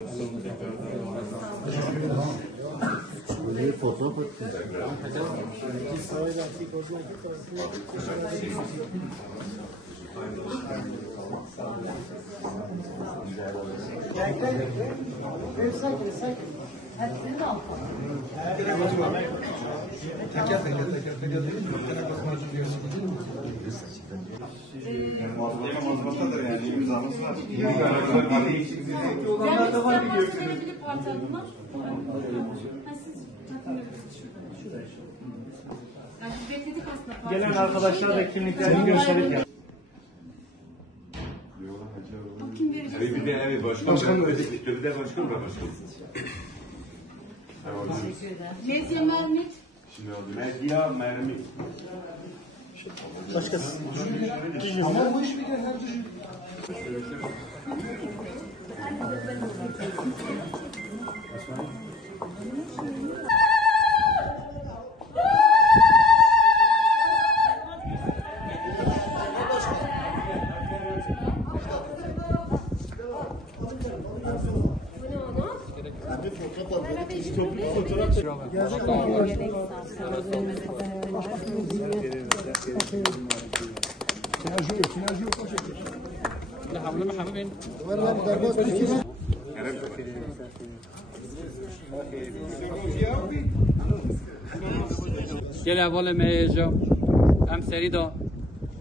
Bir fotoğraf atın. Mazbatadır yani imzamız var. Gelen arkadaşlar da kimliklerini gösterirken. Bir de evet başkan ödedik. Bir de başkan var başkan. Medya Mermit. Şimdi oldu. Medya Mermit. Başkası. Ama bu iş bir kere گل اول میجا ام سری دا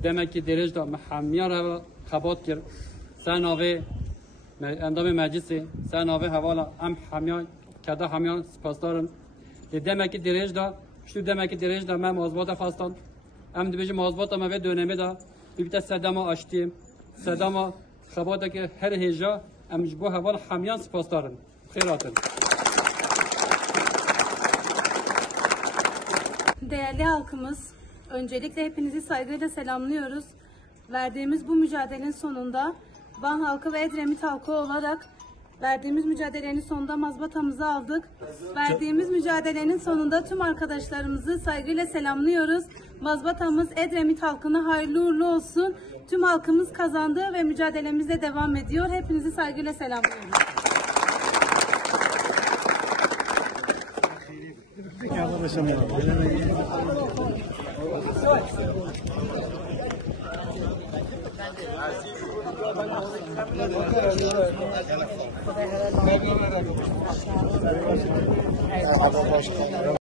دمک درج دا محمیه را خبات کرد سناوه اندام مجلس سناوه حوالا ام حمیان کدا حمیان سپاسدارم دمک درج دا شو دمک درج دا من مازبات خواستم ام دیگه مازبات ما به دونمه دا بیت صدما اشتیم صدما خبات که هر هجا ام جبو حوالا حمیان سپاسدارم خیراتن. Değerli halkımız, öncelikle hepinizi saygıyla selamlıyoruz. Verdiğimiz bu mücadelenin sonunda Van halkı ve Edremit halkı olarak verdiğimiz mücadelenin sonunda mazbatamızı aldık. Verdiğimiz mücadelenin sonunda tüm arkadaşlarımızı saygıyla selamlıyoruz. Mazbatamız Edremit halkına hayırlı uğurlu olsun. Tüm halkımız kazandı ve mücadelemiz de devam ediyor. Hepinizi saygıyla selamlıyoruz.